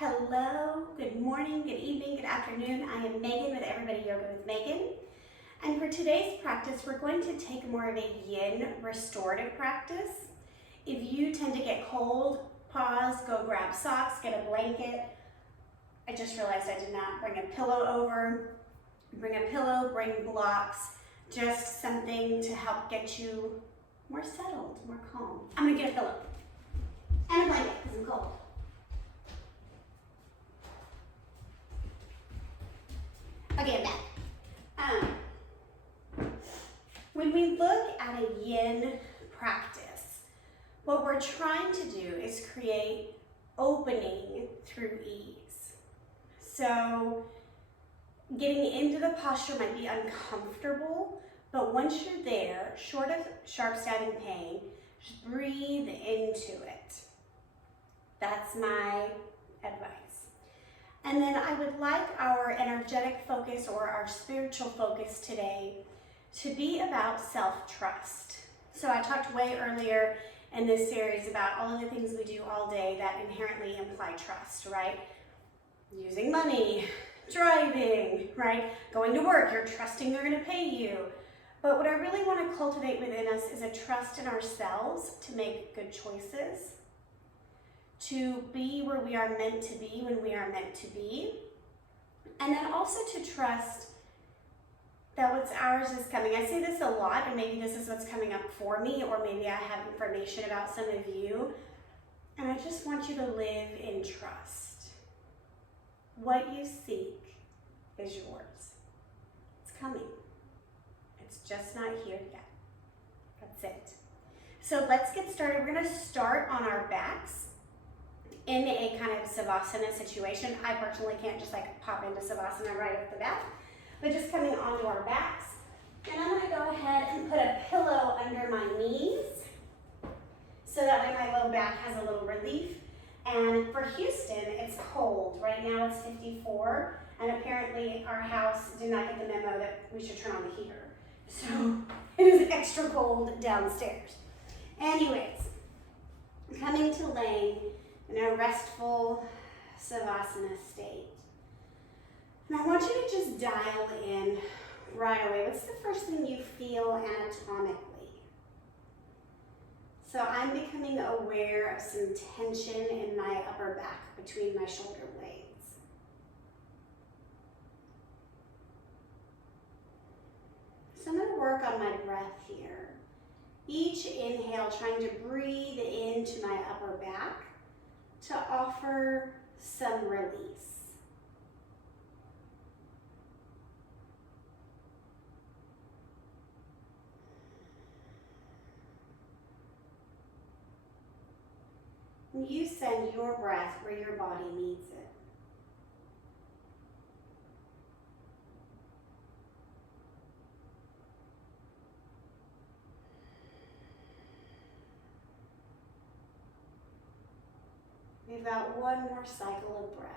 Hello, good morning, good evening, good afternoon. I am Megan with Everybody Yoga with Megan. And for today's practice, we're going to take more of a yin restorative practice. If you tend to get cold, pause, go grab socks, get a blanket. I just realized I did not bring a pillow over. Bring a pillow, bring blocks, just something to help get you more settled, more calm. I'm gonna get a pillow and a blanket because I'm cold. Okay, I'm back. When we look at a yin practice, what we're trying to do is create opening through ease. So getting into the posture might be uncomfortable, but once you're there, short of sharp stabbing pain, just breathe into it. That's my advice. And then I would like our energetic focus or our spiritual focus today to be about self-trust. So I talked way earlier in this series about all of the things we do all day that inherently imply trust, right? Using money, driving, right? Going to work, you're trusting they're gonna pay you. But what I really wanna cultivate within us is a trust in ourselves to make good choices, to be where we are meant to be when we are meant to be, and then also to trust that what's ours is coming. I say this a lot, and maybe this is what's coming up for me, or maybe I have information about some of you, and I just want you to live in trust. What you seek is yours. It's coming. It's just not here yet. That's it. So let's get started. We're gonna start on our backs in a kind of Savasana situation. I personally can't just like pop into Savasana right off the bat, but just coming onto our backs. And I'm gonna go ahead and put a pillow under my knees so that way my low back has a little relief. And for Houston, it's cold. Right now it's 54, and apparently our house did not get the memo that we should turn on the heater. So it is extra cold downstairs. Anyways, coming to laying in a restful Savasana state. And I want you to just dial in right away. What's the first thing you feel anatomically? So I'm becoming aware of some tension in my upper back between my shoulder blades. So I'm going to work on my breath here. Each inhale, trying to breathe into my upper back to offer some release. And you send your breath where your body needs it. We've got one more cycle of breath.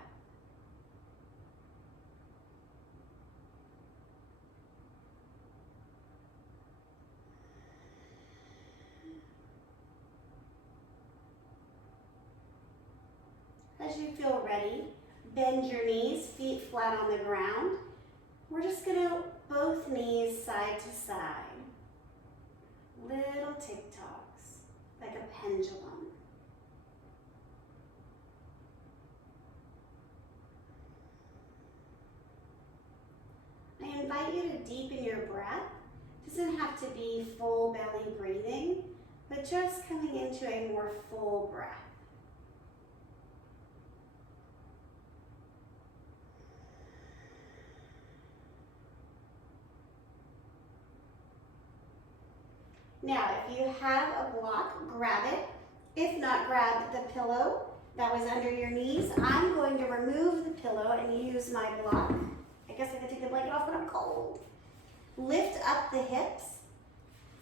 As you feel ready, bend your knees, feet flat on the ground. We're just gonna both knees side to side. Little tick-tocks, like a pendulum. I invite you to deepen your breath. It doesn't have to be full belly breathing, but just coming into a more full breath. Now, if you have a block, grab it. If not, grab the pillow that was under your knees. I'm going to remove the pillow and use my block. I guess I could take the blanket off, but I'm cold. Lift up the hips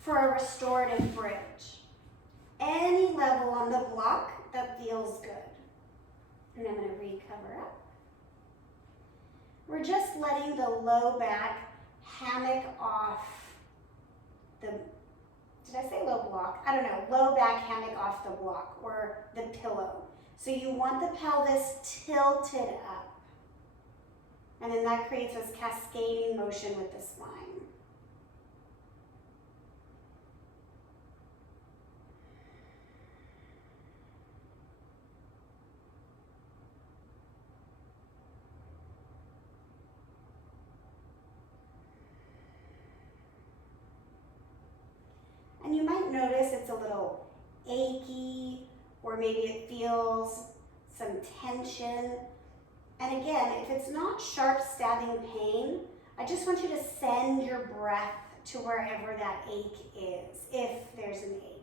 for a restorative bridge. Any level on the block that feels good. And I'm going to recover up. We're just letting the low back hammock off the, did I say low block? I don't know, low back hammock off the block or the pillow. So you want the pelvis tilted up. And then that creates this cascading motion with the spine. And you might notice it's a little achy, or maybe it feels some tension. And again, if it's not sharp stabbing pain, I just want you to send your breath to wherever that ache is, if there's an ache.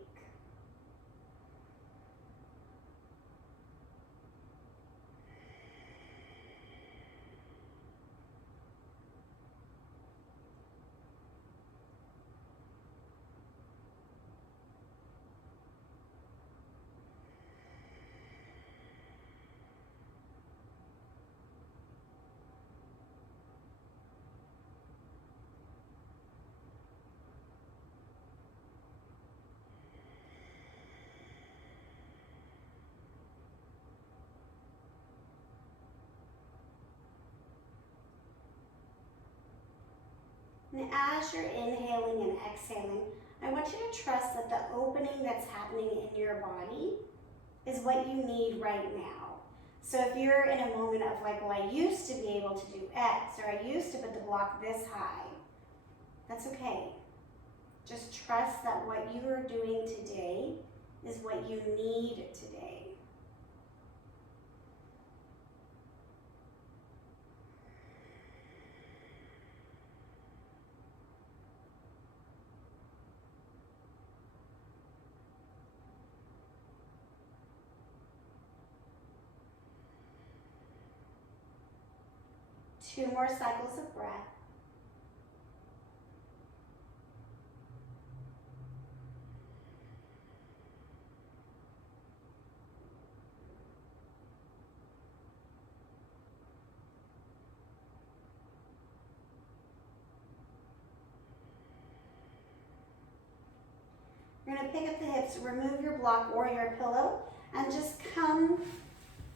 And as you're inhaling and exhaling, I want you to trust that the opening that's happening in your body is what you need right now. So if you're in a moment of like, well, I used to be able to do X, or I used to put the block this high, that's okay. Just trust that what you are doing today is what you need today. Two more cycles of breath. You're going to pick up the hips, remove your block or your pillow, and just come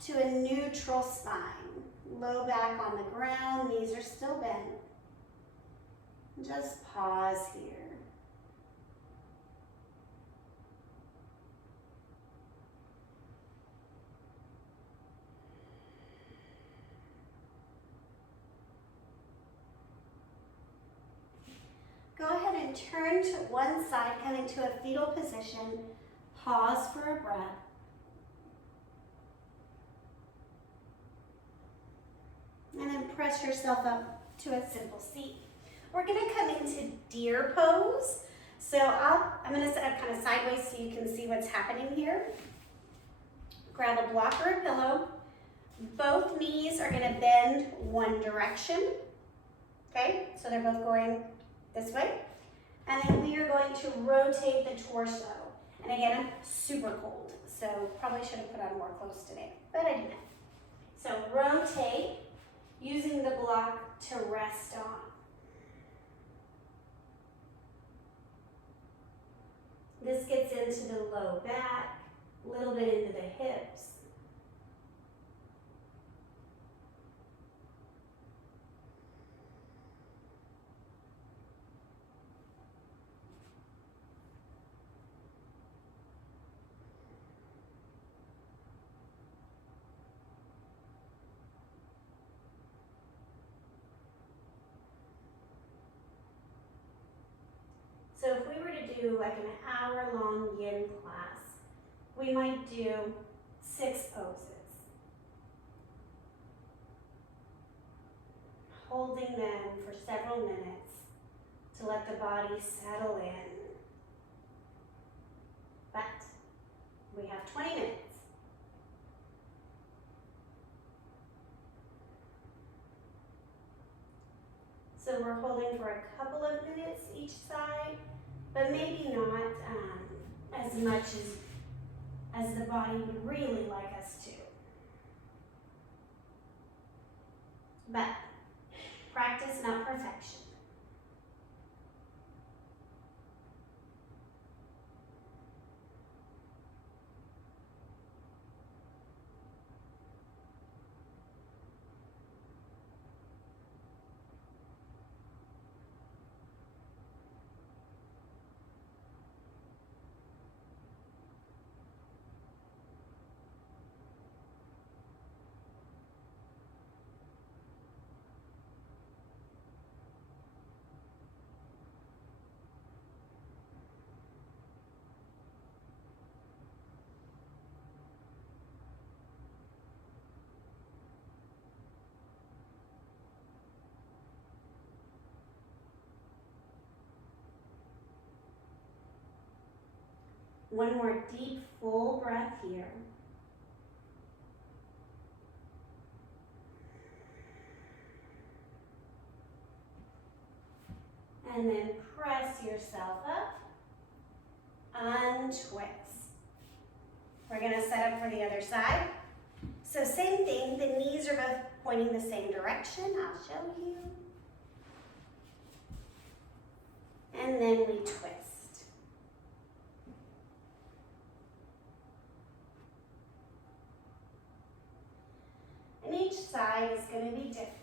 to a neutral spine. Low back on the ground, knees are still bent. Just pause here. Go ahead and turn to one side, coming to a fetal position. Pause for a breath. And then press yourself up to a simple seat. We're going to come into deer pose. So I'm going to sit up kind of sideways so you can see what's happening here. Grab a block or a pillow. Both knees are going to bend one direction. Okay, so they're both going this way. And then we are going to rotate the torso. And again, I'm super cold, so probably should have put on more clothes today, but I didn't. So rotate, using the block to rest on. This gets into the low back, a little bit into the hips. So if we were to do like an hour-long yin class, we might do 6 poses. Holding them for several minutes to let the body settle in. But we have 20 minutes. So we're holding for a couple of minutes each side, but maybe not as much as the body would really like us to. But practice, not perfection. One more deep, full breath here. And then press yourself up. Untwist. We're going to set up for the other side. So same thing, the knees are both pointing the same direction. I'll show you. And then we twist. And each side is going to be different.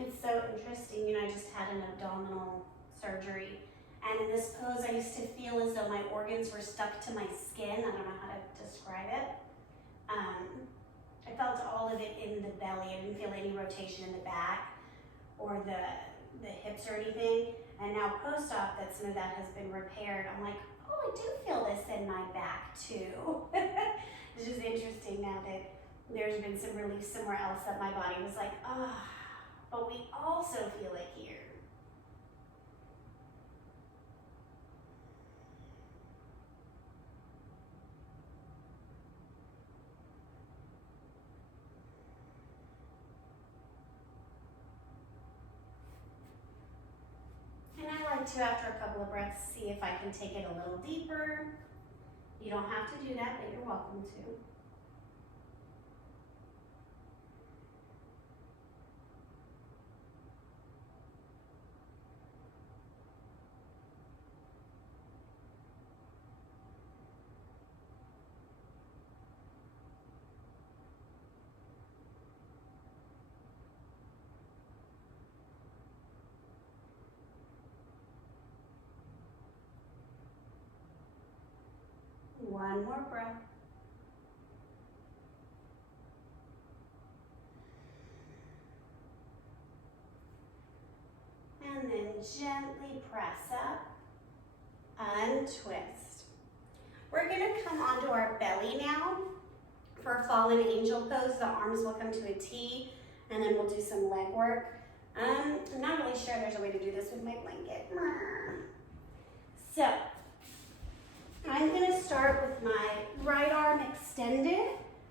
It's so interesting, I just had an abdominal surgery, and in this pose I used to feel as though my organs were stuck to my skin. I don't know how to describe it. I felt all of it in the belly. I didn't feel any rotation in the back or the hips or anything. And now post-op that some of that has been repaired, I'm like, oh, I do feel this in my back too. It's just interesting now that there's been some relief somewhere else that my body was like, ah. Oh. But we also feel it here. And I like to, after a couple of breaths, see if I can take it a little deeper. You don't have to do that, but you're welcome to. One more breath. And then gently press up, untwist. We're going to come onto our belly now for fallen angel pose. The arms will come to a T, and then we'll do some leg work. I'm not really sure there's a way to do this with my blanket. So, I'm going to start with my right arm extended.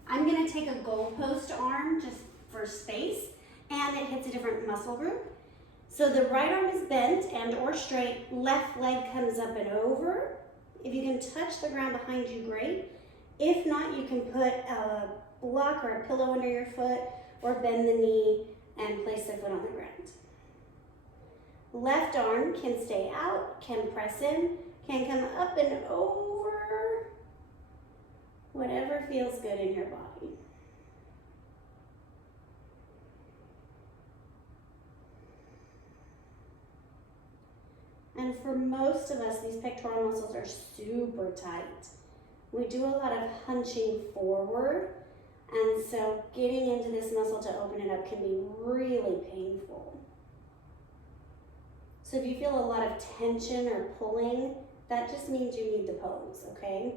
I'm going to take a goalpost arm just for space, and it hits a different muscle group. So the right arm is bent and or straight, left leg comes up and over. If you can touch the ground behind you, great. If not, you can put a block or a pillow under your foot or bend the knee and place the foot on the ground. Left arm can stay out, can press in, can come up and over, whatever feels good in your body. And for most of us, these pectoral muscles are super tight. We do a lot of hunching forward, and so getting into this muscle to open it up can be really painful. So if you feel a lot of tension or pulling, that just means you need the pose, okay?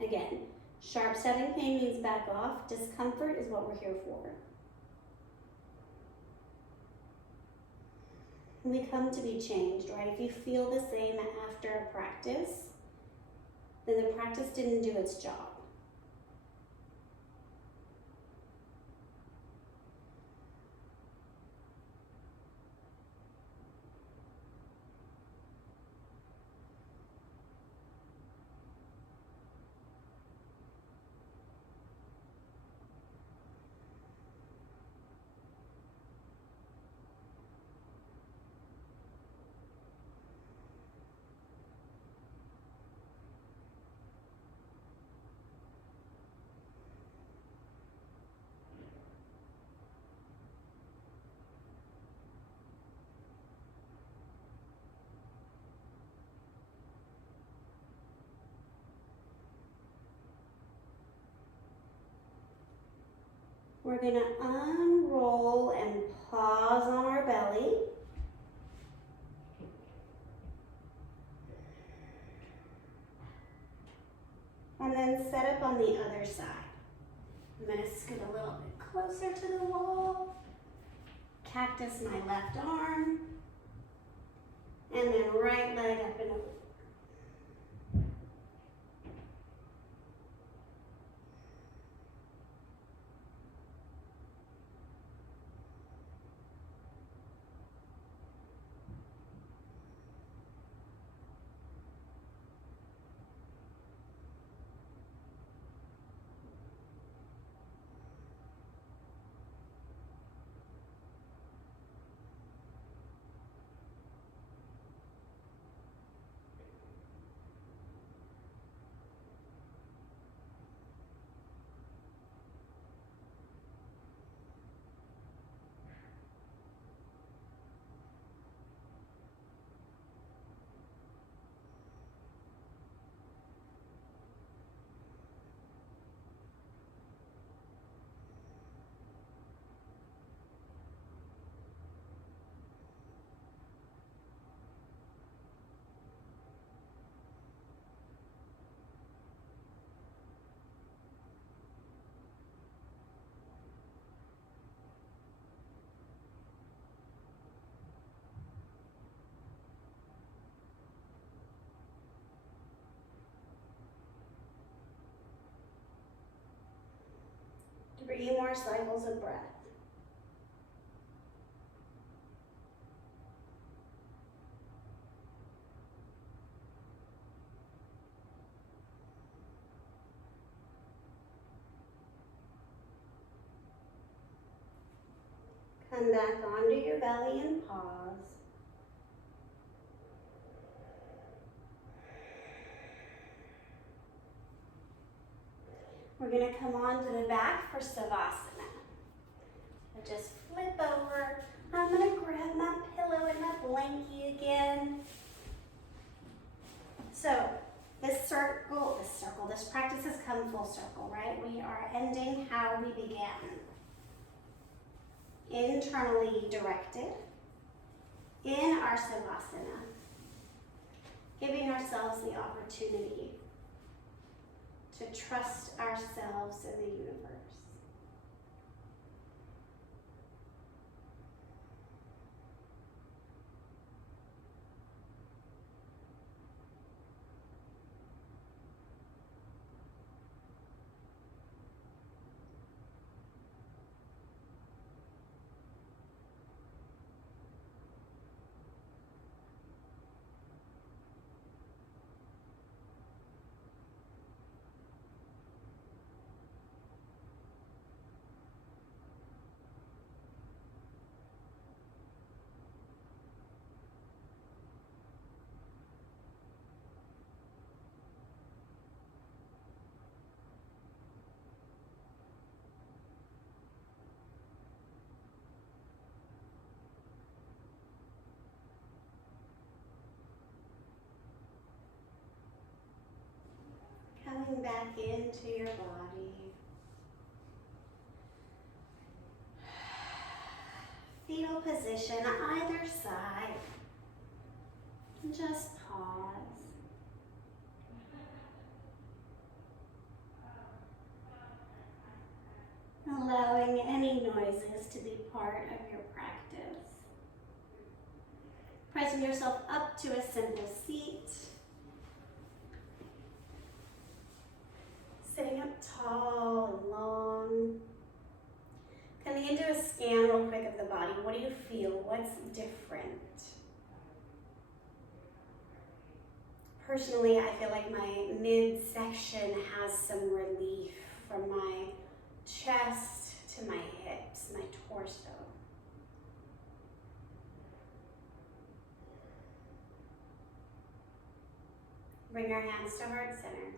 Again, sharp stabbing pain means back off. Discomfort is what we're here for. We come to be changed, right? If you feel the same after a practice, then the practice didn't do its job. We're going to unroll and pause on our belly. And then set up on the other side. I'm going to scoot a little bit closer to the wall. Cactus my left arm. And then right leg up and over. Three more cycles of breath. Come back onto your belly and pause. We're going to come onto the back for Savasana. So just flip over. I'm going to grab my pillow and my blankie again. So this practice has come full circle, right? We are ending how we began. Internally directed in our Savasana, giving ourselves the opportunity to trust ourselves in the universe. Coming back into your body. Fetal position either side. Just pause. Allowing any noises to be part of your practice. Pressing yourself up to a simple seat. Sitting up tall and long. Coming into a scan real quick of the body. What do you feel? What's different? Personally, I feel like my midsection has some relief from my chest to my hips, my torso. Bring our hands to heart center.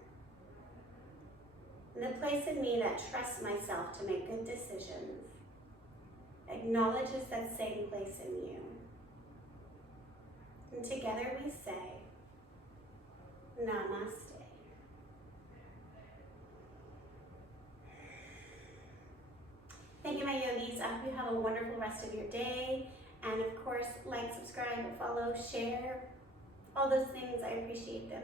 The place in me that trusts myself to make good decisions acknowledges that same place in you. And together we say, Namaste. my yogis. I hope you have a wonderful rest of your day. And of course, like, subscribe, follow, share, all those things. I appreciate them.